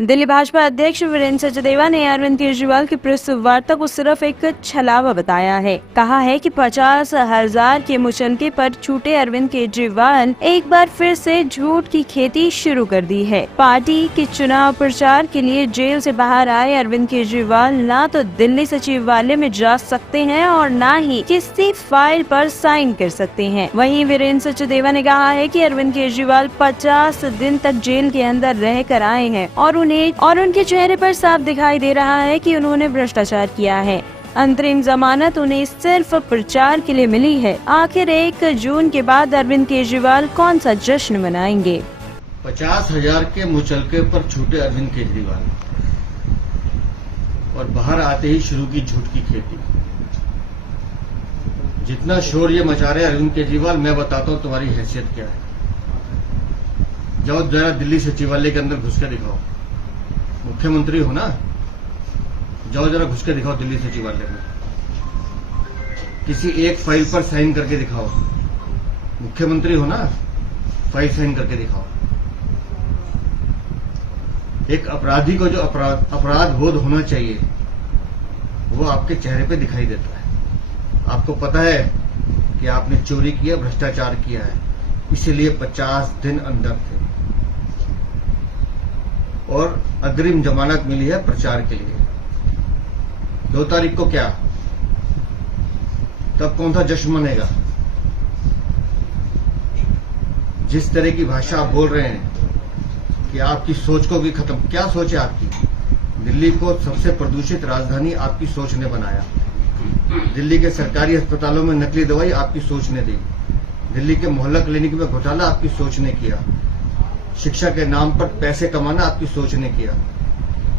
दिल्ली भाजपा अध्यक्ष वीरेंद्र सचदेवा ने अरविंद केजरीवाल की प्रेस वार्ता को सिर्फ एक छलावा बताया है। कहा है कि 50,000 के मुचलके पर छूटे अरविंद केजरीवाल एक बार फिर से झूठ की खेती शुरू कर दी है। पार्टी के चुनाव प्रचार के लिए जेल से बाहर आए अरविंद केजरीवाल न तो दिल्ली सचिवालय में जा सकते हैं और न ही किसी फाइल पर साइन कर सकते हैं। वहीं वीरेंद्र सचदेवा ने कहा है कि अरविंद केजरीवाल 50 दिन तक जेल के अंदर रह कर आए हैं और उनके चेहरे पर साफ दिखाई दे रहा है कि उन्होंने भ्रष्टाचार किया है। अंतरिम जमानत उन्हें सिर्फ प्रचार के लिए मिली है। आखिर 1 जून के बाद अरविंद केजरीवाल कौन सा जश्न मनाएंगे? 50,000 के मुचलके पर छूटे अरविंद केजरीवाल और बाहर आते ही शुरू की झूठ की खेती। जितना शोर ये मचा रहे अरविंद केजरीवाल, मैं बताता हूँ तुम्हारी हैसियत क्या है। जाओ जरा दिल्ली सचिवालय के अंदर घुस के दिखाओ। मुख्यमंत्री हो ना, जाओ जरा घुस के दिखाओ दिल्ली सचिवालय में। किसी एक फाइल पर साइन करके दिखाओ। मुख्यमंत्री हो ना, फाइल साइन करके दिखाओ। एक अपराधी को जो अपराध बोध होना चाहिए वो आपके चेहरे पे दिखाई देता है। आपको पता है कि आपने चोरी किया, भ्रष्टाचार किया है, इसीलिए 50 दिन अंदर थे और अग्रिम जमानत मिली है प्रचार के लिए। 2 तारीख को क्या, तब कौन सा जश्न मनेगा? जिस तरह की भाषा आप बोल रहे हैं कि आपकी सोच को भी खत्म, क्या सोच है आपकी? दिल्ली को सबसे प्रदूषित राजधानी आपकी सोच ने बनाया। दिल्ली के सरकारी अस्पतालों में नकली दवाई आपकी सोच ने दी। दिल्ली के मोहल्ला क्लिनिक में घोटाला आपकी सोच ने किया। शिक्षा के नाम पर पैसे कमाना आपकी सोच ने किया।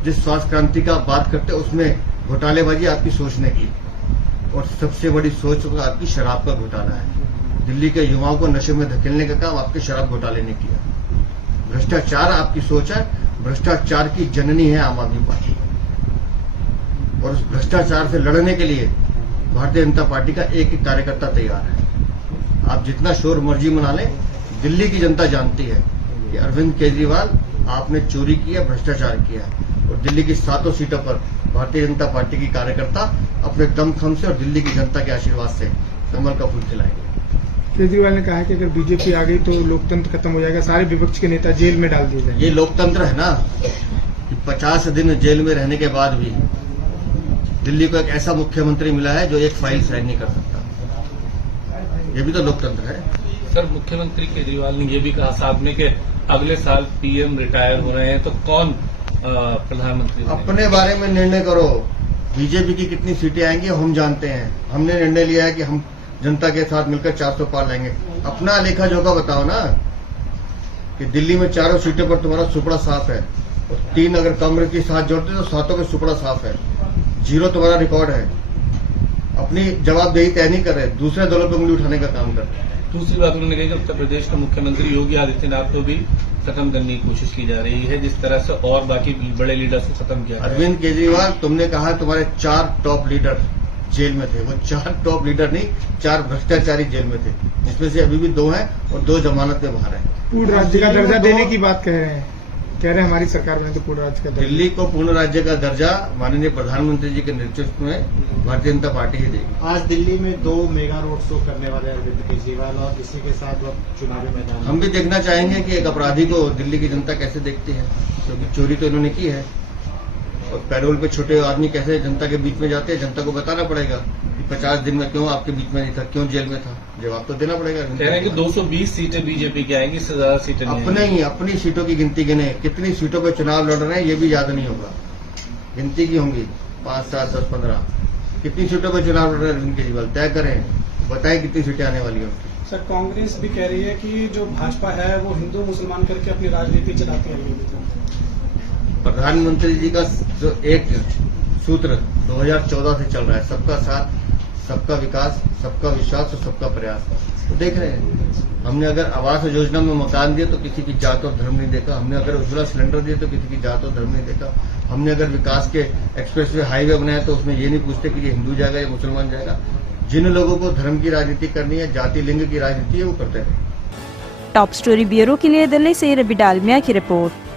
जिस स्वास्थ्य क्रांति का आप बात करते उसमें घोटालेबाजी आपकी सोच ने की। और सबसे बड़ी सोच आपकी शराब का घोटाला है। दिल्ली के युवाओं को नशे में धकेलने का काम आपके शराब घोटाले ने किया। भ्रष्टाचार आपकी सोच है। भ्रष्टाचार की जननी है आम आदमी पार्टी और उस भ्रष्टाचार से लड़ने के लिए भारतीय जनता पार्टी का एक ही कार्यकर्ता तैयार है। आप जितना शोर मर्जी मना लें, दिल्ली की जनता जानती है कि अरविंद केजरीवाल आपने चोरी किया, भ्रष्टाचार किया और दिल्ली की 7 सीटों पर भारतीय जनता पार्टी की कार्यकर्ता अपने दमखम से और दिल्ली की जनता के आशीर्वाद से कमल का फूल खिलाएंगे। केजरीवाल ने कहा है कि अगर बीजेपी आ गई तो लोकतंत्र खत्म हो जाएगा, सारे विपक्ष के नेता जेल में डाल दिए जाएंगे। ये लोकतंत्र है ना कि 50 दिन जेल में रहने के बाद भी दिल्ली को एक ऐसा मुख्यमंत्री मिला है जो एक फाइल साइन नहीं कर सकता। ये भी तो लोकतंत्र है। सर, मुख्यमंत्री केजरीवाल ने ये भी कहा साहब ने कि अगले साल पीएम रिटायर हो रहे हैं तो कौन प्रधानमंत्री? अपने बारे में निर्णय करो। बीजेपी की कितनी सीटें आएंगी हम जानते हैं। हमने निर्णय लिया है कि हम जनता के साथ मिलकर 400 पार लाएंगे। अपना लेखा जोखा बताओ ना कि दिल्ली में 4 सीटों पर तुम्हारा सुपड़ा साफ है और 3 अगर कांग्रेस के साथ जोड़ते तो 7 के सुपड़ा साफ है। 0 तुम्हारा रिकॉर्ड है। अपनी जवाबदेही तय नहीं कर रहे, दूसरे दलों पर उंगली उठाने का काम कर रहे। दूसरी बात उन्होंने कही कि उत्तर प्रदेश के मुख्यमंत्री योगी आदित्यनाथ को भी खत्म करने की कोशिश की जा रही है, जिस तरह से और बाकी बड़े लीडर्स को खत्म किया। अरविंद केजरीवाल, तुमने कहा तुम्हारे 4 टॉप लीडर जेल में थे। वो 4 टॉप लीडर नहीं, 4 भ्रष्टाचारी जेल में थे, जिसमें से अभी भी 2 हैं और 2 जमानत में बाहर हैं। पूर्ण राज्य का दर्जा देने की बात कह रहे हैं हमारी सरकार में, तो पूर्ण राज्य का दर्जा। दिल्ली को पूर्ण राज्य का दर्जा माननीय प्रधानमंत्री जी के नेतृत्व में भारतीय जनता पार्टी ही देगी। आज दिल्ली में 2 मेगा रोड शो करने वाले अरविंद केजरीवाल और इसी के साथ वो चुनावी मैदान। हम भी देखना चाहेंगे कि एक अपराधी को दिल्ली की जनता कैसे देखती है, क्योंकि चोरी तो इन्होंने की है और पैरोल पे छोटे आदमी कैसे जनता के बीच में जाते हैं। जनता को बताना पड़ेगा कि 50 दिन में क्यों आपके बीच में नहीं था, क्यों जेल में था। जवाब तो देना पड़ेगा। कह रहे हैं कि 220 सीटें बीजेपी की आएंगी, इससे ज्यादा सीटें नहीं। अपनी सीटों की गिनती गिने, कितनी सीटों पे चुनाव लड़ रहे हैं ये भी याद नहीं होगा। गिनती की होंगी 5, 7, 10, 15। कितनी सीटों पे चुनाव लड़ रहे हैं अरविंद केजरीवाल, तय करें, बताएं कितनी सीटें आने वाली हैं। सर, कांग्रेस भी कह रही है कि जो भाजपा है वो हिंदू मुसलमान करके अपनी राजनीति चलाती है। प्रधानमंत्री जी का जो एक सूत्र 2014 से चल रहा है, सबका साथ, सबका विकास, सबका विश्वास और सबका प्रयास, तो देख रहे हैं। हमने अगर आवास योजना में मकान दिए तो किसी की जात और धर्म नहीं देखा। हमने अगर उज्ज्वला सिलेंडर दिए तो किसी की जात और धर्म नहीं देखा। हमने अगर विकास के एक्सप्रेसवे हाईवे बनाया तो उसमें ये नहीं पूछते कि ये हिंदू जाएगा या मुसलमान जाएगा। जिन लोगों को धर्म की राजनीति करनी है, जाति लिंग की राजनीति है, वो करते हैं। टॉप स्टोरी ब्यूरो के लिए दिल्ली से रवि डालमिया की रिपोर्ट।